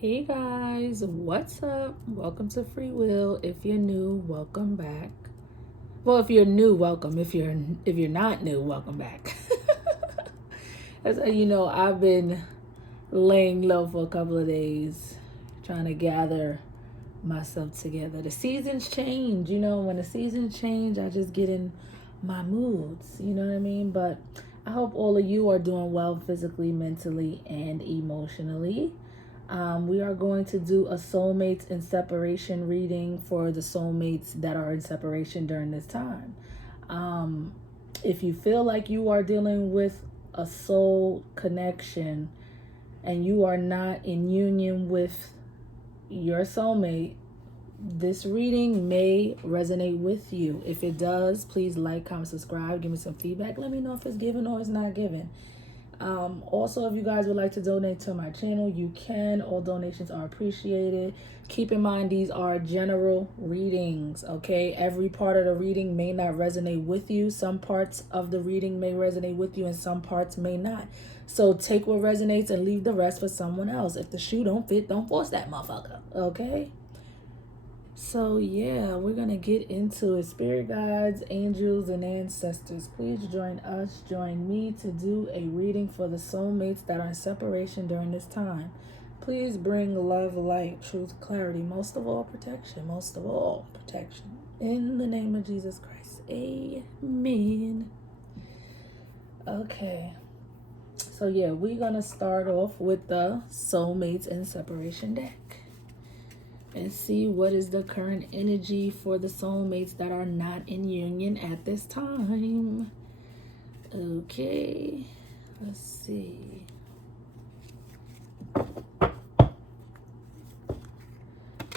Hey guys, what's up? Welcome to Free Will. If you're new, welcome back. Well, if you're new, welcome. If you're not new, welcome back. I've been laying low for a couple of days, trying to gather myself together. The seasons change, when the seasons change, I just get in my moods, you know what I mean? But I hope all of you are doing well physically, mentally, and emotionally. We are going to do a soulmates in separation reading for the soulmates that are in separation during this time. If you feel like you are dealing with a soul connection and you are not in union with your soulmate, this reading may resonate with you. If it does, please like, comment, subscribe, give me some feedback. Let me know if it's given or it's not given. Also, if you guys would like to donate to my channel, you can. All donations are appreciated. Keep in mind, these are general readings, okay? Every part of the reading may not resonate with you. Some parts of the reading may resonate with you and some parts may not. So take what resonates and leave the rest for someone else. If the shoe don't fit, don't force that motherfucker, okay? So yeah, we're going to get into it. Spirit guides, angels, and ancestors, please join me to do a reading for the soulmates that are in separation during this time. Please bring love, light, truth, clarity, most of all protection, in the name of Jesus Christ. Amen. Okay. So yeah, we're going to start off with the soulmates in separation deck and see what is the current energy for the soulmates that are not in union at this time. Okay, let's see.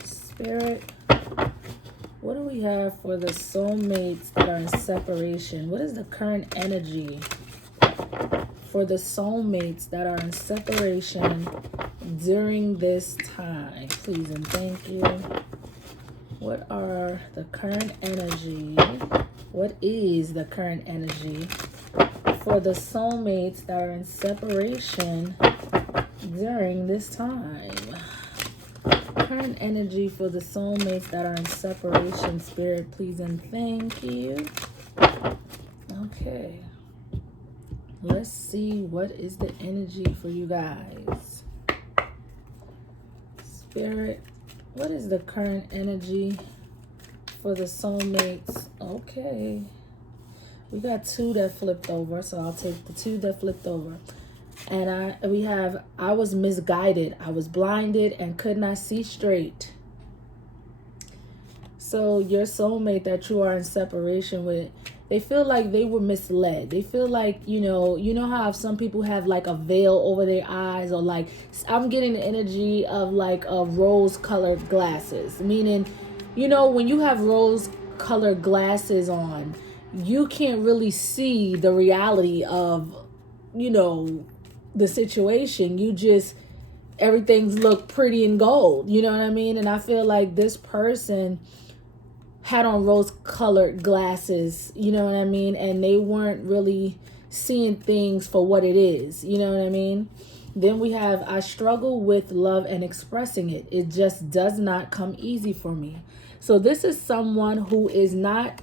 Spirit, what do we have for the soulmates that are in separation? What is the current energy for the soulmates that are in separation during this time? Please and thank you. What are the current energy? What is the current energy for the soulmates that are in separation during this time? Current energy for the soulmates that are in separation. Spirit, please and thank you. Okay. Let's see what is the energy for you guys. Spirit, what is the current energy for the soulmates? Okay. We got two that flipped over, so I'll take the two that flipped over. And I was misguided. I was blinded and could not see straight. So your soulmate that you are in separation with, they feel like they were misled. They feel like, you know how some people have like a veil over their eyes, or like, I'm getting the energy of like a rose-colored glasses. Meaning, when you have rose-colored glasses on, you can't really see the reality of, the situation. Everything's look pretty and gold. You know what I mean? And I feel like this person had on rose-colored glasses, you know what I mean? And they weren't really seeing things for what it is, you know what I mean? Then we have, I struggle with love and expressing it. It just does not come easy for me. So this is someone who is not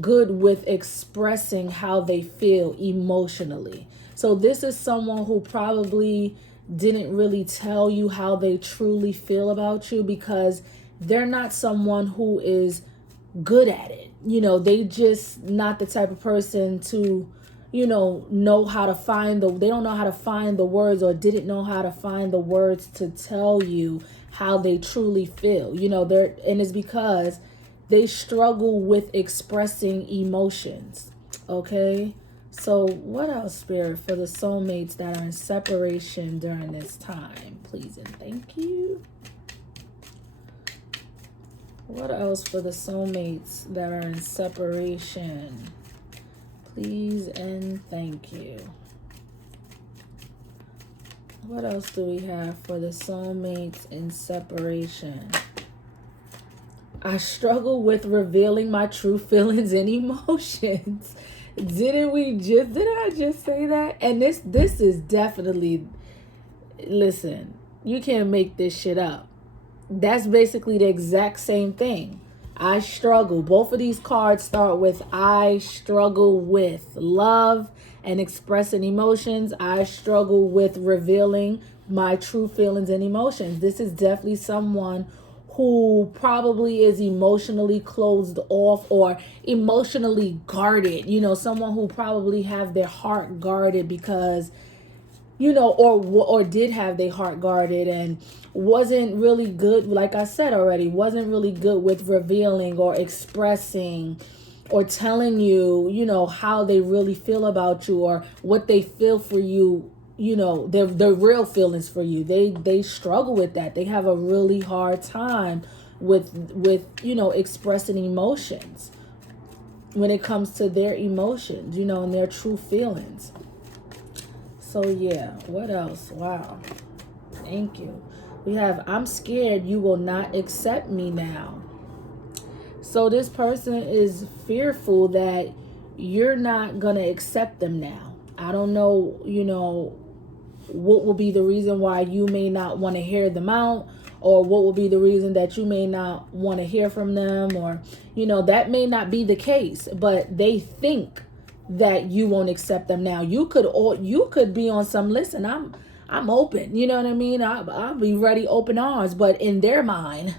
good with expressing how they feel emotionally. So this is someone who probably didn't really tell you how they truly feel about you, because they're not someone who is good at it. They just not the type of person to, know how to they don't know how to find the words, or didn't know how to find the words to tell you how they truly feel. And it's because they struggle with expressing emotions. Okay. So what else, Spirit, for the soulmates that are in separation during this time? Please and thank you. What else for the soulmates that are in separation? Please and thank you. What else do we have for the soulmates in separation? I struggle with revealing my true feelings and emotions. Didn't I just say that? And this is definitely, listen, You can't make this shit up. That's basically the exact same thing. I struggle. Both of these cards start with I struggle with love and expressing emotions. I struggle with revealing my true feelings and emotions. This is definitely someone who probably is emotionally closed off or emotionally guarded. You know, someone who probably have their heart guarded because, you know, or did have their heart guarded and wasn't really good, like I said already, wasn't really good with revealing or expressing or telling you, you know, how they really feel about you or what they feel for you, you know, their real feelings for you. They struggle with that. They have a really hard time with you know, expressing emotions when it comes to their emotions, you know, and their true feelings. So yeah, what else? Wow. Thank you. We have, I'm scared you will not accept me now. So this person is fearful that you're not going to accept them now. I don't know, you know, what will be the reason why you may not want to hear them out, or what will be the reason that you may not want to hear from them, or, you know, that may not be the case, but they think that you won't accept them now. You could be on some, listen, I'm open, you know what I mean? I'll be ready, open arms, but in their mind,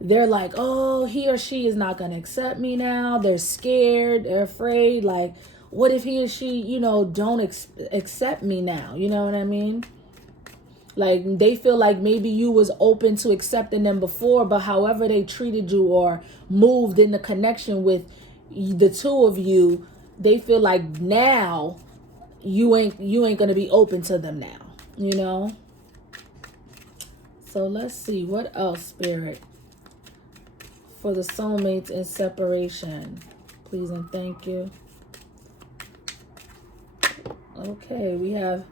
they're like, oh, he or she is not going to accept me now. They're scared, they're afraid, like, what if he or she, you know, don't accept me now? You know what I mean? Like, they feel like maybe you was open to accepting them before, but however they treated you or moved in the connection with the two of you, they feel like now you ain't going to be open to them now, you know? So let's see, what else, Spirit, for the soulmates in separation? Please and thank you. Okay, we have,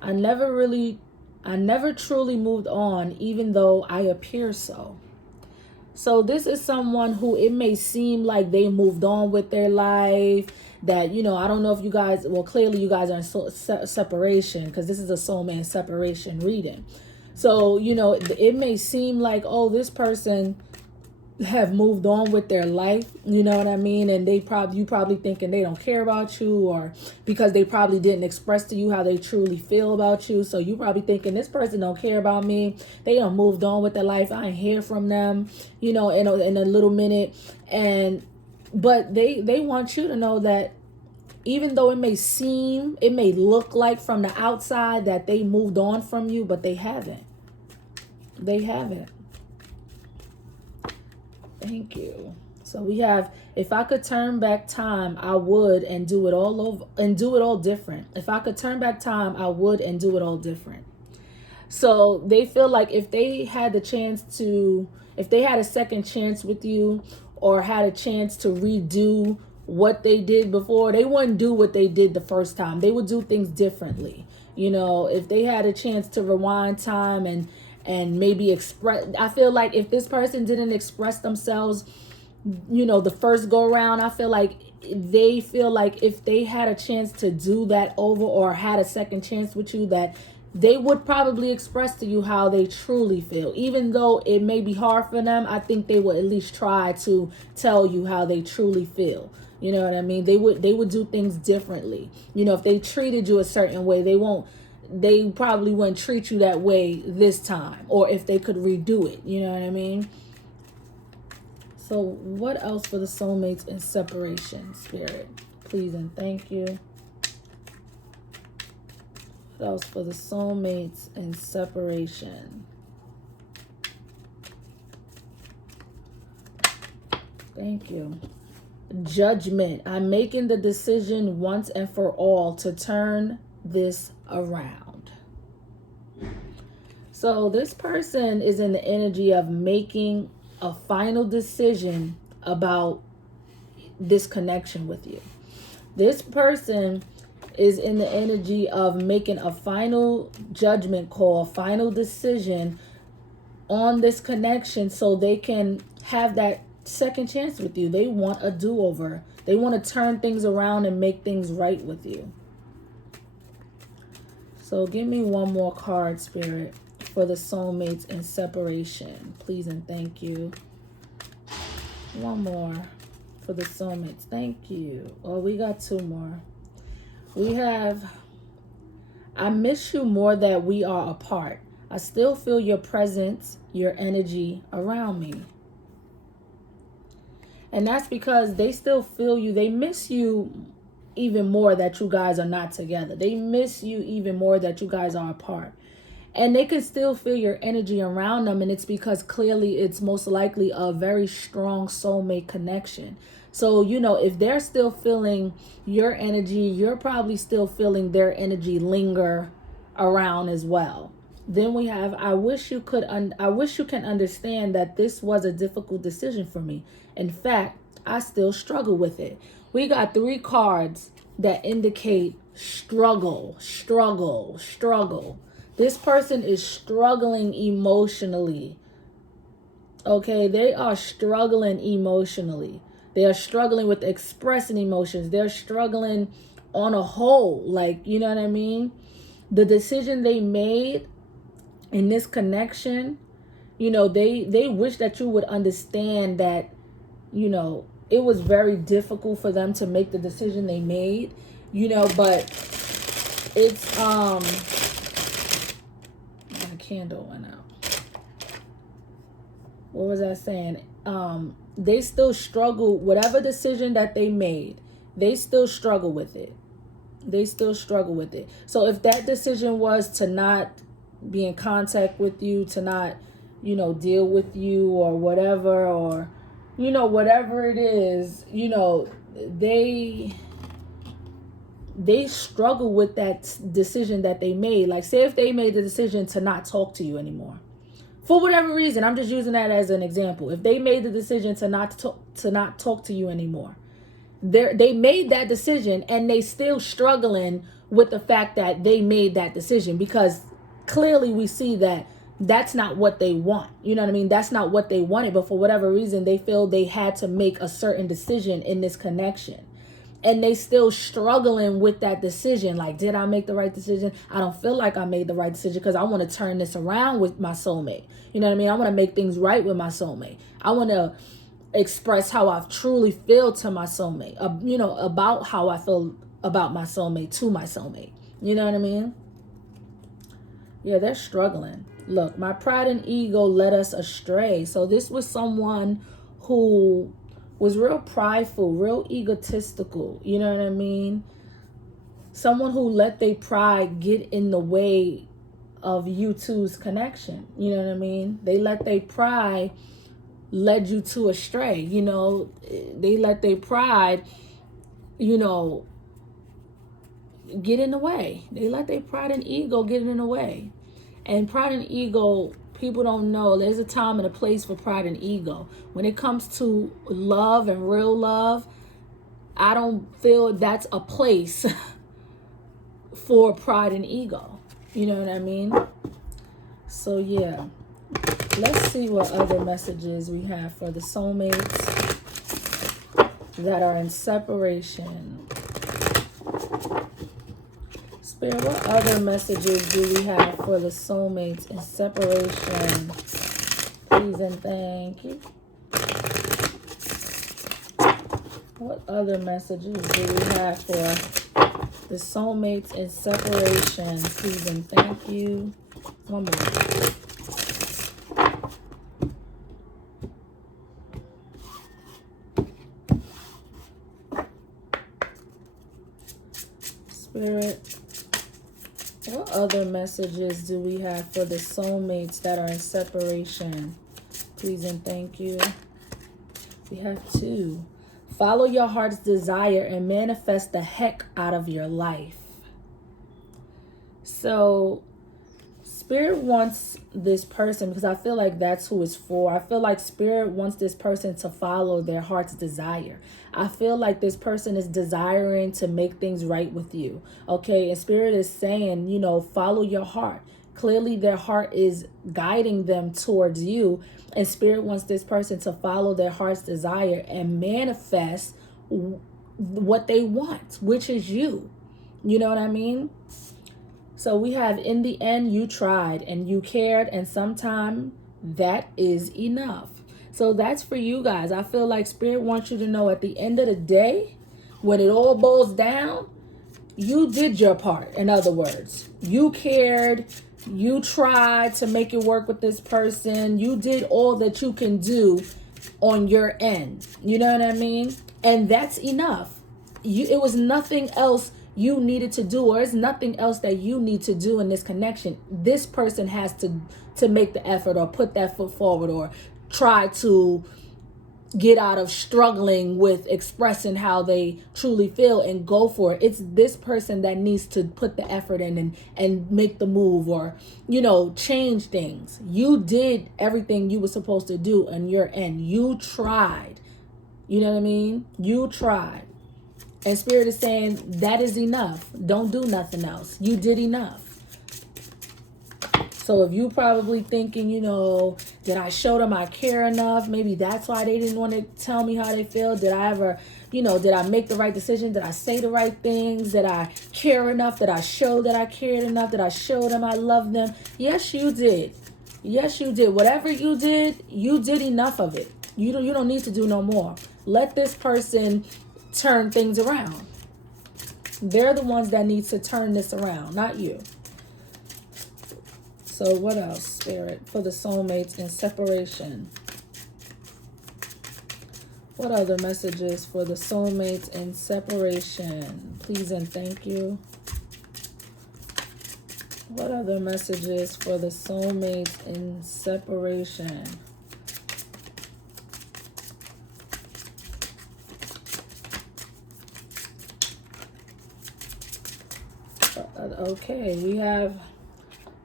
I never truly moved on, even though I appear so. So this is someone who, it may seem like they moved on with their life, that, you know, I don't know if you guys, well, clearly you guys are in separation, because this is a soulmate separation reading. So, you know, it may seem like, oh, this person have moved on with their life, you know what I mean? And you probably thinking they don't care about you, or because they probably didn't express to you how they truly feel about you. So you probably thinking, this person don't care about me. They done moved on with their life. I ain't hear from them, you know, in a little minute. But they want you to know that even though it may look like from the outside that they moved on from you, but they haven't. They haven't. Thank you. So we have, if I could turn back time, I would, and do it all over and do it all different. If I could turn back time, I would, and do it all different. So they feel like if they had a second chance with you, or had a chance to redo what they did before, they wouldn't do what they did the first time. They would do things differently. You know, if they had a chance to rewind time and maybe express, I feel like if this person didn't express themselves, you know, the first go around, I feel like they feel like if they had a chance to do that over, or had a second chance with you, that they would probably express to you how they truly feel. Even though it may be hard for them, I think they would at least try to tell you how they truly feel. You know what I mean? They would do things differently. You know, if they treated you a certain way, they probably wouldn't treat you that way this time, or if they could redo it. You know what I mean? So what else for the soulmates in separation, Spirit? Please and thank you. What else for the soulmates in separation? Thank you. Judgment. I'm making the decision once and for all to turn this around. So this person is in the energy of making a final decision about this connection with you. This person is in the energy of making a final judgment call, final decision on this connection, so they can have that second chance with you. They want a do-over. They want to turn things around and make things right with you. So give me one more card, Spirit, for the soulmates in separation? Please and thank you. One more for the soulmates. Thank you. Oh, we got two more. We have, I miss you more that we are apart. I still feel your presence, your energy around me. And that's because they still feel you. They miss you even more that you guys are not together. They miss you even more that you guys are apart. And they can still feel your energy around them. And it's because clearly it's most likely a very strong soulmate connection. So, you know, if they're still feeling your energy, you're probably still feeling their energy linger around as well. Then we have, I wish you can understand that this was a difficult decision for me. In fact, I still struggle with it. We got 3 cards that indicate struggle. This person is struggling emotionally. Okay, they are struggling emotionally. They are struggling with expressing emotions. They're struggling on a whole. Like, you know what I mean? The decision they made in this connection, you know, they wish that you would understand that, you know, it was very difficult for them to make the decision they made, you know, but it's, my candle went out. What was I saying? They still struggle, whatever decision that they made, they still struggle with it. So if that decision was to not be in contact with you, to not, you know, deal with you or whatever, or, you know, whatever it is, you know, they struggle with that decision that they made. Like, say if they made the decision to not talk to you anymore, for whatever reason, I'm just using that as an example. If they made the decision to not talk to you anymore, they made that decision and they still struggling with the fact that they made that decision, because clearly we see that that's not what they want. You know what I mean? That's not what they wanted, but for whatever reason, they feel they had to make a certain decision in this connection. And they still struggling with that decision. Like, did I make the right decision? I don't feel like I made the right decision because I want to turn this around with my soulmate. You know what I mean? I want to make things right with my soulmate. I want to express how I truly feel to my soulmate. You know, about how I feel about my soulmate to my soulmate. You know what I mean? Yeah, they're struggling. Look, my pride and ego led us astray. So this was someone who was real prideful, real egotistical. You know what I mean? Someone who let their pride get in the way of you two's connection. You know what I mean? They let their pride led you two astray. You know, they let their pride, you know, get in the way. They let their pride and ego get in the way. And pride and ego, people don't know, there's a time and a place for pride and ego. When it comes to love and real love, I don't feel that's a place for pride and ego. You know what I mean? So yeah, let's see what other messages we have for the soulmates that are in separation. Spirit, what other messages do we have for the soulmates in separation? Please and thank you. What other messages do we have for the soulmates in separation? Please and thank you. One more. Spirit, what other messages do we have for the soulmates that are in separation? Please and thank you. We have 2. Follow your heart's desire and manifest the heck out of your life. So Spirit wants this person, because I feel like that's who it's for. I feel like Spirit wants this person to follow their heart's desire. I feel like this person is desiring to make things right with you. Okay, and Spirit is saying, you know, follow your heart. Clearly their heart is guiding them towards you, and Spirit wants this person to follow their heart's desire and manifest what they want, which is you. You know what I mean? So we have, in the end, you tried and you cared, and sometimes that is enough. So that's for you guys. I feel like Spirit wants you to know at the end of the day, when it all boils down, you did your part. In other words, you cared, you tried to make it work with this person, you did all that you can do on your end. You know what I mean? And that's enough. It was nothing else you needed to do, or it's nothing else that you need to do in this connection. This person has to make the effort, or put that foot forward, or try to get out of struggling with expressing how they truly feel and go for it. It's this person that needs to put the effort in and make the move, or, you know, change things. You did everything you were supposed to do on your end. You tried. You know what I mean? You tried. And Spirit is saying that is enough. Don't do nothing else. You did enough. So if you probably thinking, you know, did I show them I care enough? Maybe that's why they didn't want to tell me how they feel. Did I ever, you know, did I make the right decision? Did I say the right things? Did I care enough? Did I show that I cared enough? Did I show them I love them? Yes, you did. Yes, you did. Whatever you did enough of it. You don't need to do no more. Let this person turn things around. They're the ones that need to turn this around, not you. So what else, Spirit, for the soulmates in separation? What other messages for the soulmates in separation? Please and thank you. What other messages for the soulmates in separation? Okay, we have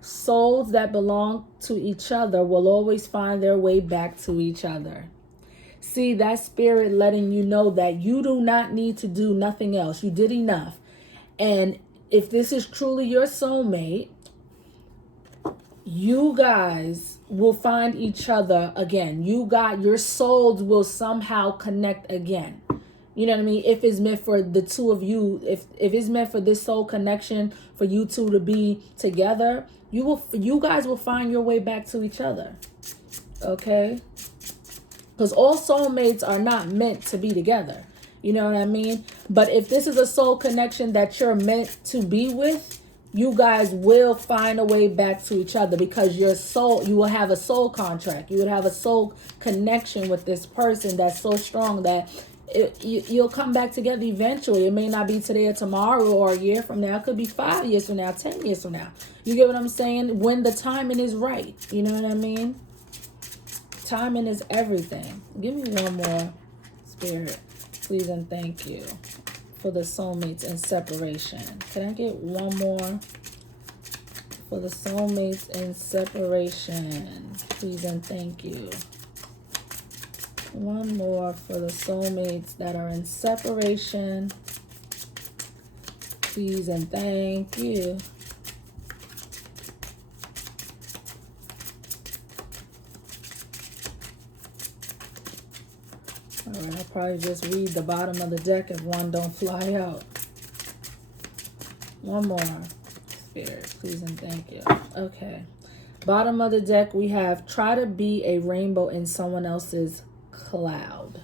souls that belong to each other will always find their way back to each other. See, that Spirit letting you know that you do not need to do nothing else. You did enough. And if this is truly your soulmate, you guys will find each other again. Your souls will somehow connect again. You know what I mean? If it's meant for the two of you, if it's meant for this soul connection, for you two to be together, you guys will find your way back to each other. Okay? Because all soulmates are not meant to be together. You know what I mean? But if this is a soul connection that you're meant to be with, you guys will find a way back to each other, because your soul, you will have a soul contract. You would have a soul connection with this person that's so strong that you'll come back together eventually. It may not be today or tomorrow or a year from now. It could be 5 years from now, 10 years from now. You get what I'm saying? When the timing is right. You know what I mean? Timing is everything. Give me one more, Spirit, please and thank you, for the soulmates in separation. Can I get one more for the soulmates in separation? Please and thank you. One more for the soulmates that are in separation. Please and thank you. All right, I'll probably just read the bottom of the deck if one don't fly out. One more, Spirit, please and thank you. Okay. Bottom of the deck, we have try to be a rainbow in someone else's cloud.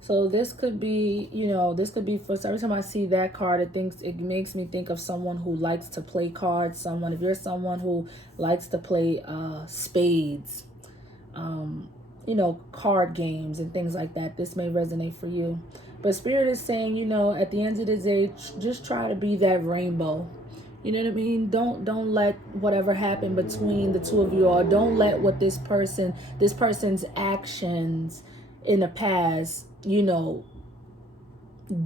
So this could be, you know, this could be for, every time I see that card, it makes me think of someone who likes to play cards. If you're someone who likes to play spades, you know, card games and things like that, this may resonate for you. But Spirit is saying, you know, at the end of the day, just try to be that rainbow. You know what I mean? Don't let whatever happened between the two of you, or don't let what this person's actions in the past, you know,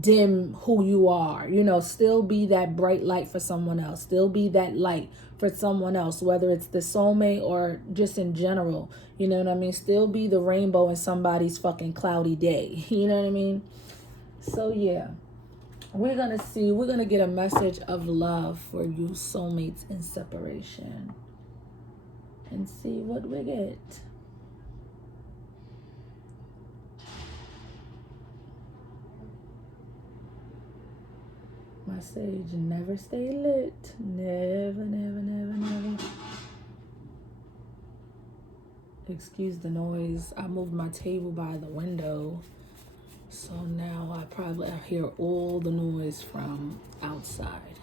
dim who you are. You know, still be that bright light for someone else. Still be that light for someone else, whether it's the soulmate or just in general. You know what I mean? Still be the rainbow in somebody's fucking cloudy day. You know what I mean? So yeah, we're gonna get a message of love for you soulmates in separation, and see what we get. my sage, never stay lit. Never, never, never, never. Excuse the noise. I moved my table by the window. So now I probably hear all the noise from outside.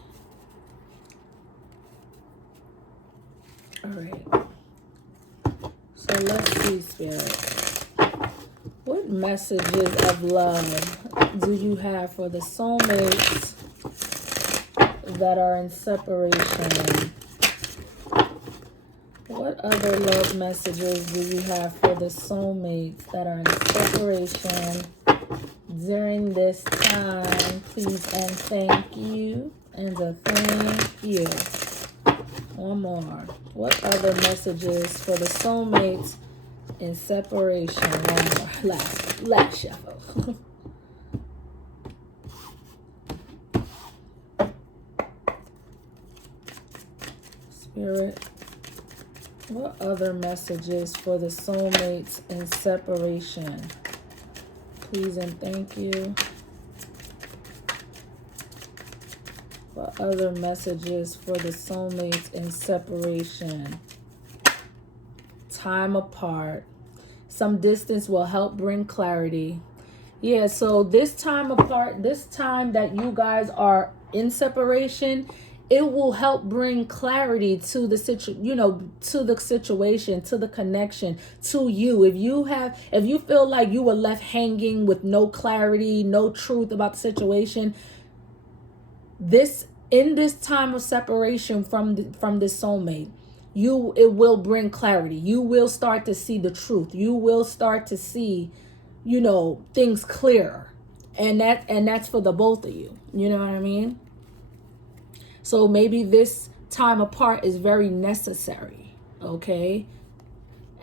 All right. So let's see, Spirit. What messages of love do you have for the soulmates that are in separation? What other love messages do you have for the soulmates that are in separation during this time? Please and thank you. And a thank you. One more. What other messages for the soulmates in separation? One more. Last shuffle. Spirit. What other messages for the soulmates in separation? Please and thank you. What other messages for the soulmates in separation? Time apart. Some distance will help bring clarity. Yeah, so this time apart, this time that you guys are in separation, it will help bring clarity to the to the situation, to the connection, to you. If you feel like you were left hanging with no clarity, no truth about the situation, in this time of separation from this soulmate, it will bring clarity. You will start to see the truth. You will start to see, things clearer. And that's for the both of you. You know what I mean? So maybe this time apart is very necessary, okay?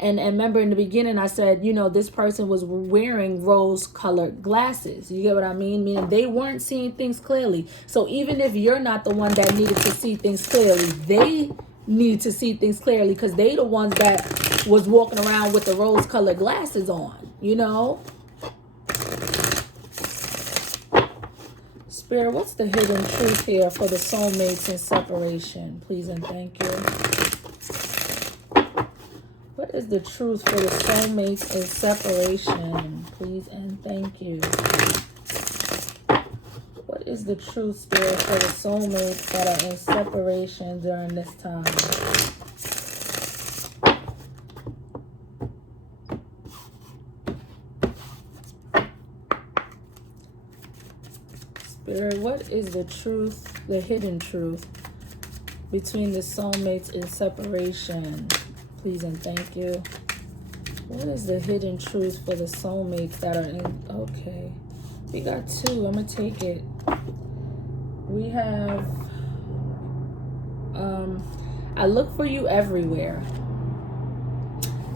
And remember in the beginning I said, this person was wearing rose-colored glasses. You get what I mean? Meaning they weren't seeing things clearly. So even if you're not the one that needed to see things clearly, they needed to see things clearly because they the ones that was walking around with the rose-colored glasses on, Spirit, what's the hidden truth here for the soulmates in separation? Please and thank you. What is the truth for the soulmates in separation? Please and thank you. What is the truth, Spirit, for the soulmates that are in separation during this time? Spirit, what is the truth, the hidden truth, between the soulmates in separation? Please and thank you. What is the hidden truth for the soulmates that are in... Okay. We got two. I'm going to take it. We have... I look for you everywhere.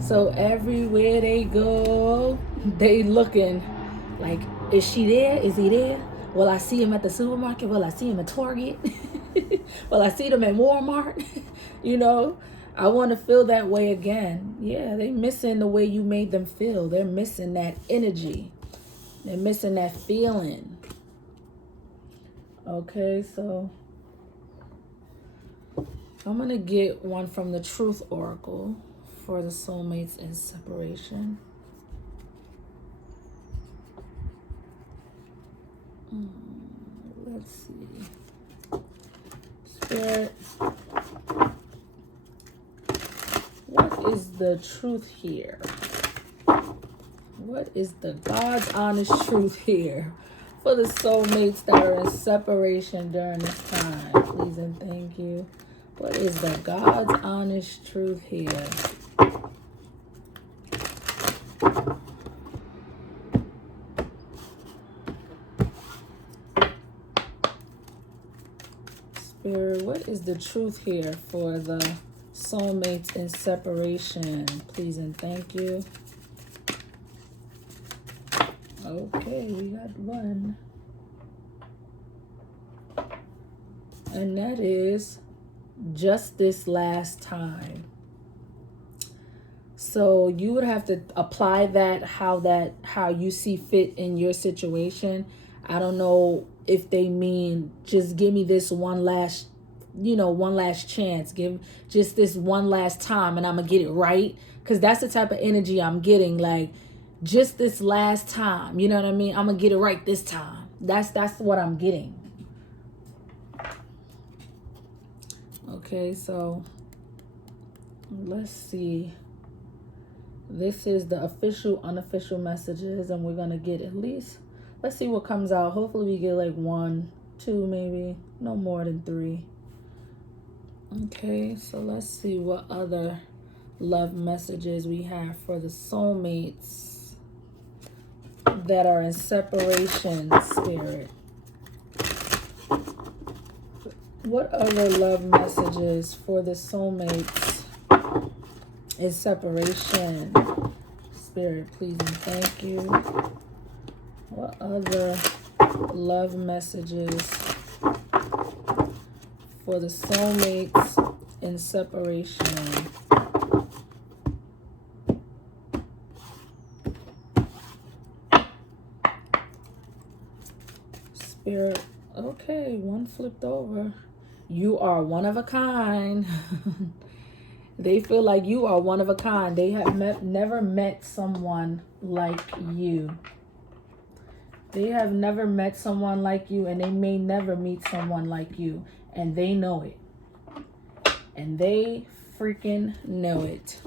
So everywhere they go, they looking like, is she there? Is he there? Will I see him at the supermarket? Will I see him at Target? Will I see them at Walmart? I want to feel that way again. Yeah, they missing the way you made them feel. They're missing that energy. They're missing that feeling. Okay, so I'm going to get one from the Truth Oracle for the soulmates in separation. Let's see. Spirit, what is the truth here? What is the God's honest truth here for the soulmates that are in separation during this time? Please and thank you. What is the God's honest truth here? Spirit, what is the truth here for the soulmates in separation? Please and thank you. Okay, we got one. And that is just this last time. So you would have to apply that how you see fit in your situation. I don't know if they mean just give me this one last, one last chance. Give just this one last time and I'm going to get it right. Because that's the type of energy I'm getting. Like, just this last time. You know what I mean? I'm going to get it right this time. That's what I'm getting. Okay, so let's see. This is the official, unofficial messages, and we're going to get at least, let's see what comes out. Hopefully we get like 1, 2, maybe. No more than 3. Okay, so let's see what other love messages we have for the soulmates that are in separation, spirit. What other love messages for the soulmates in separation? Spirit, please and thank you. What other love messages for the soulmates in separation? Spirit, okay, one flipped over. You are one of a kind. They feel like you are one of a kind. They have never met someone like you. They have never met someone like you, and they may never meet someone like you. And they know it. And they freaking know it.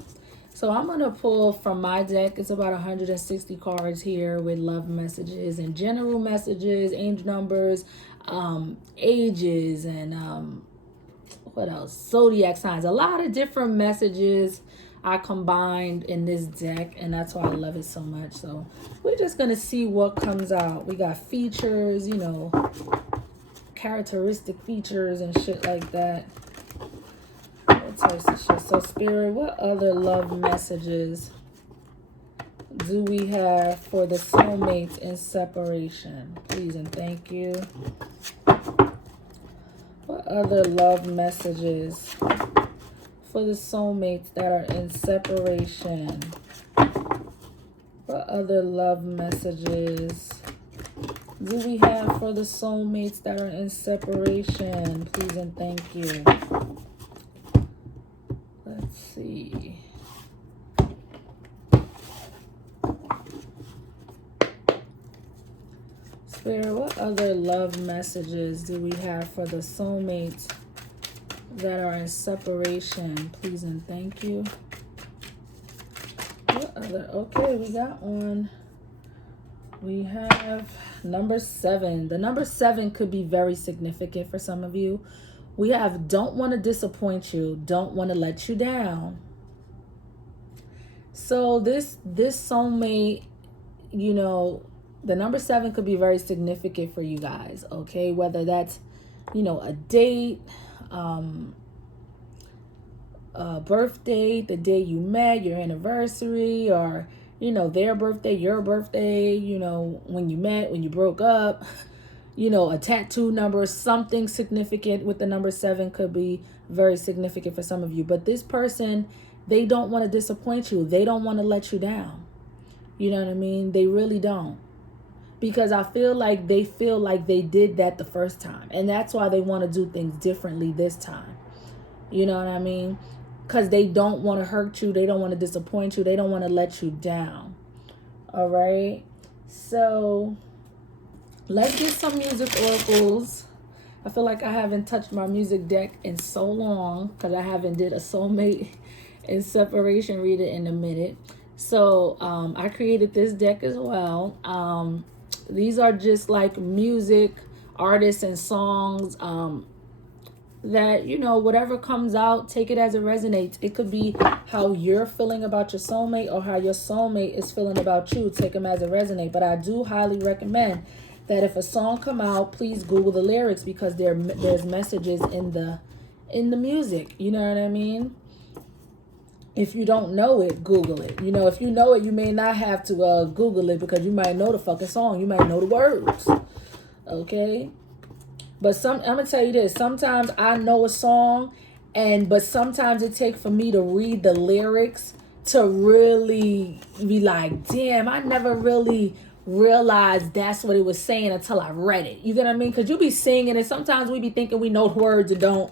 So I'm going to pull from my deck. It's about 160 cards here with love messages and general messages, angel numbers, ages, and what else? Zodiac signs. A lot of different messages I combined in this deck, and that's why I love it so much. So we're just going to see what comes out. We got features, characteristic features and shit like that. What types of shit? So Spirit, what other love messages do we have for the soulmates in separation? Please and thank you. What other love messages for the soulmates that are in separation? What other love messages do we have for the soulmates that are in separation? Please and thank you. Let's see. Spirit, what other love messages do we have for the soulmates that are in separation? Please and thank you. What other? Okay, we got one. We have number 7. The number 7 could be very significant for some of you. We have don't want to disappoint you, don't want to let you down. So this soulmate, the number 7 could be very significant for you guys, okay? Whether that's, a date, a birthday, the day you met, your anniversary, or, their birthday, your birthday, when you met, when you broke up, a tattoo number, something significant with the number 7 could be very significant for some of you. But this person, they don't want to disappoint you. They don't want to let you down. You know what I mean? They really don't. Because I feel like they did that the first time. And that's why they want to do things differently this time. You know what I mean? Because they don't want to hurt you. They don't want to disappoint you. They don't want to let you down. All right? So let's get some music oracles. I feel like I haven't touched my music deck in so long because I haven't did a soulmate in separation reader in a minute. So I created this deck as well. These are just like music, artists, and songs that, whatever comes out, take it as it resonates. It could be how you're feeling about your soulmate or how your soulmate is feeling about you. Take them as it resonates. But I do highly recommend that if a song come out, please Google the lyrics because there's messages in the music. You know what I mean? If you don't know it, Google it. If you know it, you may not have to Google it because you might know the fucking song. You might know the words. Okay? But I'm going to tell you this. Sometimes I know a song, but sometimes it takes for me to read the lyrics to really be like, damn, I never really realize that's what it was saying until I read it. You get what I mean? Because you be singing and sometimes we be thinking we know the words or don't.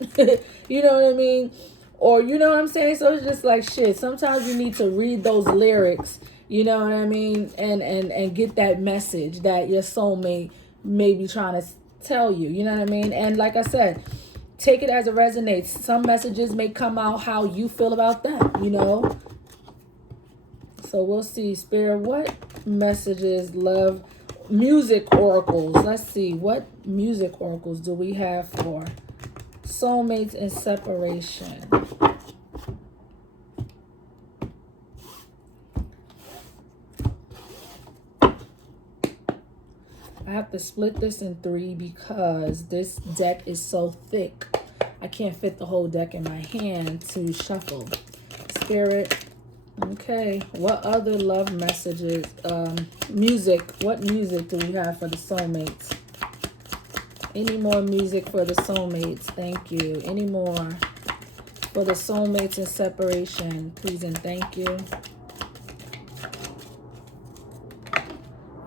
You know what I mean? Or you know what I'm saying? So it's just like shit. Sometimes you need to read those lyrics, you know what I mean? And get that message that your soulmate may be trying to tell you. You know what I mean? And like I said, take it as it resonates. Some messages may come out how you feel about them, you know? So we'll see, Spirit, what messages, love, music oracles. Let's see, what music oracles do we have for soulmates and separation? I have to split this in 3 because this deck is so thick. I can't fit the whole deck in my hand to shuffle. Spirit. Okay, what other love messages, music, what music do we have for the soulmates? Any more music for the soulmates? Thank you. Any more for the soulmates and separation? Please and thank you.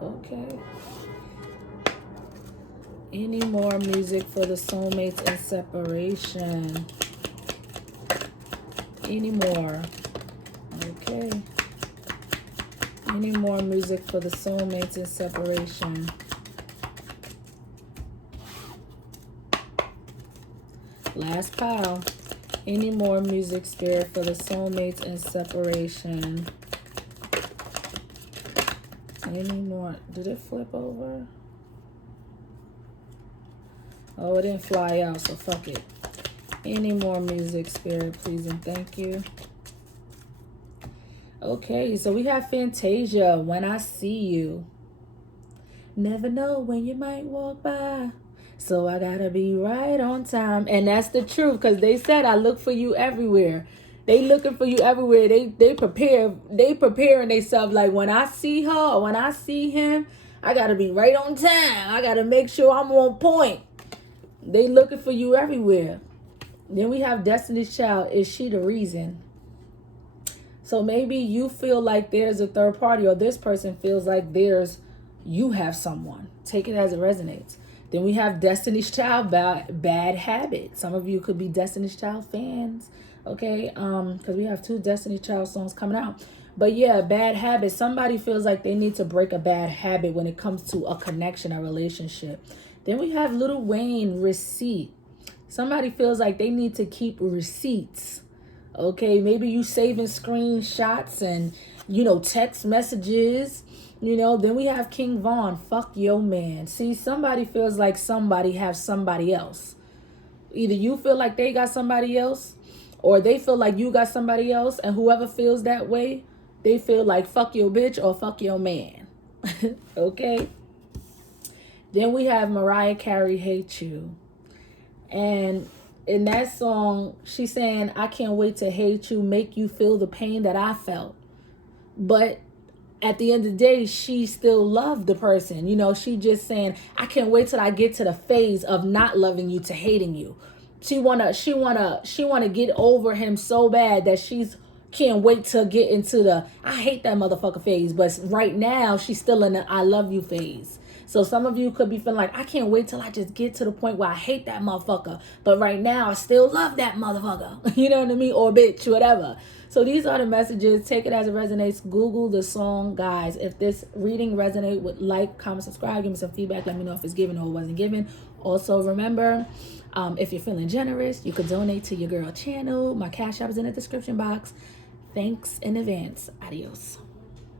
Okay. Any more music for the soulmates and separation? Any more? Okay. Any more music for the soulmates and separation? Last pile. Any more music, Spirit, for the soulmates and separation? Any more? Did it flip over? Oh, it didn't fly out, so fuck it. Any more music, Spirit, please and thank you. Okay, so we have Fantasia, When I See You. Never know when you might walk by, so I gotta be right on time. And that's the truth, because they said I look for you everywhere. They looking for you everywhere. They preparing themselves like when I see her or when I see him, I gotta be right on time. I gotta make sure I'm on point. They looking for you everywhere. Then we have Destiny's Child, Is She the Reason? So maybe you feel like there's a third party, or this person feels like you have someone. Take it as it resonates. Then we have Destiny's Child, Bad Habit. Some of you could be Destiny's Child fans, okay? Because we have 2 Destiny's Child songs coming out. But yeah, Bad Habit. Somebody feels like they need to break a bad habit when it comes to a connection, a relationship. Then we have Lil Wayne, Receipt. Somebody feels like they need to keep receipts. Okay, maybe you saving screenshots and, you know, text messages, you know. Then we have King Von, Fuck Your Man. See, somebody feels like somebody has somebody else. Either you feel like they got somebody else, or they feel like you got somebody else, and whoever feels that way, they feel like fuck your bitch or fuck your man. Okay? Then we have Mariah Carey, Hate You. And in that song, she's saying, I can't wait to hate you, make you feel the pain that I felt. But at the end of the day, she still loved the person. You know, she just saying, I can't wait till I get to the phase of not loving you to hating you. She wanna get over him so bad that she's can't wait to get into the I hate that motherfucker phase. But right now, she's still in the I love you phase. So some of you could be feeling like, I can't wait till I just get to the point where I hate that motherfucker. But right now, I still love that motherfucker. You know what I mean? Or bitch, whatever. So these are the messages. Take it as it resonates. Google the song, guys. If this reading resonates with, like, comment, subscribe, give me some feedback. Let me know if it's given or wasn't given. Also, remember, if you're feeling generous, you could donate to your girl channel. My Cash App is in the description box. Thanks in advance. Adios.